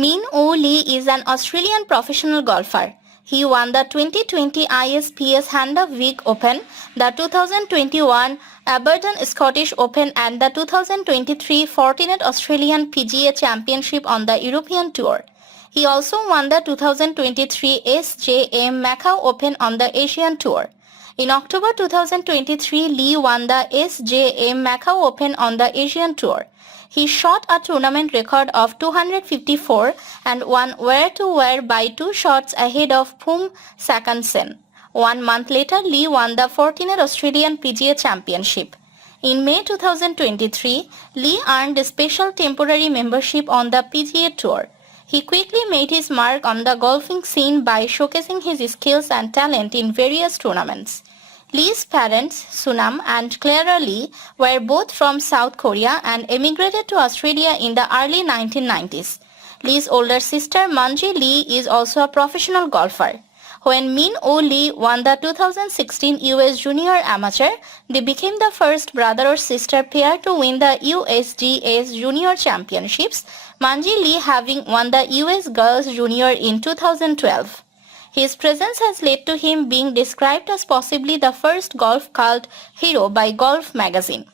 Min Oo Lee is an Australian professional golfer. He won the 2020 ISPS Handa Week Open, the 2021 Abrdn Scottish Open and the 2023 Fortinet Australian PGA Championship on the European Tour. He also won the 2023 SJM Macao Open on the Asian Tour. In October 2023, Lee won the SJM Macao Open on the Asian Tour. He shot a tournament record of 254 and won wire-to-wire by 2 shots ahead of Phum Sakansen. 1 month later, Lee won the Fortinet Australian PGA Championship. In May 2023, Lee earned a special temporary membership on the PGA Tour. He quickly made his mark on the golfing scene by showcasing his skills and talent in various tournaments. Lee's parents, Sunam and Clara Lee, were both from South Korea and emigrated to Australia in the early 1990s. Lee's older sister, Manji Lee, is also a professional golfer. When Min Oo Lee won the 2016 US Junior Amateur, they became the first brother or sister pair to win the USGS Junior Championships, Manji Lee having won the US Girls Junior in 2012. His presence has led to him being described as possibly the first golf cult hero by Golf magazine.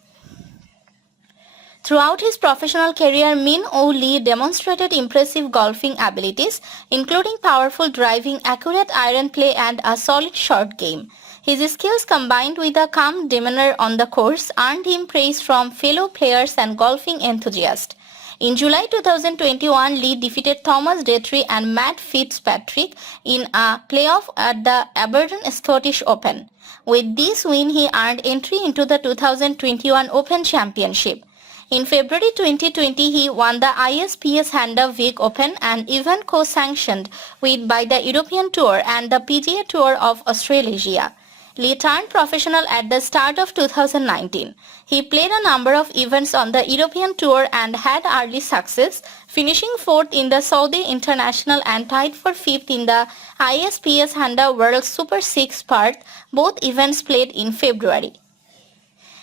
Throughout his professional career, Min Oo Lee demonstrated impressive golfing abilities, including powerful driving, accurate iron play and a solid short game. His skills combined with a calm demeanor on the course earned him praise from fellow players and golfing enthusiasts. In July 2021, Lee defeated Thomas Detry and Matt Fitzpatrick in a playoff at the Abrdn Scottish Open. With this win, he earned entry into the 2021 Open Championship. In February 2020, he won the ISPS Handa Week Open, an event co-sanctioned by the European Tour and the PGA Tour of Australasia. Lee turned professional at the start of 2019. He played a number of events on the European Tour and had early success, finishing 4th in the Saudi International and tied for 5th in the ISPS Handa World Super 6 Perth, both events played in February.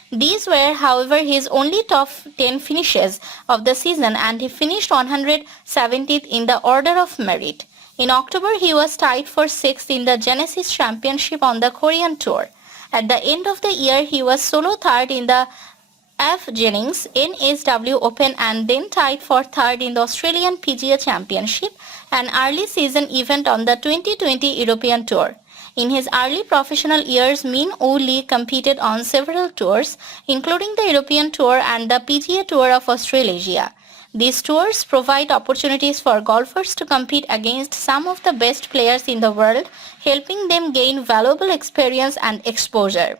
These were, however, his only top 10 finishes of the season and he finished 170th in the order of merit. In October, he was tied for 6th in the Genesis Championship on the Korean Tour. At the end of the year, he was solo 3rd in the F. Jennings NSW Open and then tied for 3rd in the Australian PGA Championship, an early season event on the 2020 European Tour. In his early professional years, Min Oo Lee competed on several tours, including the European Tour and the PGA Tour of Australasia. These tours provide opportunities for golfers to compete against some of the best players in the world, helping them gain valuable experience and exposure.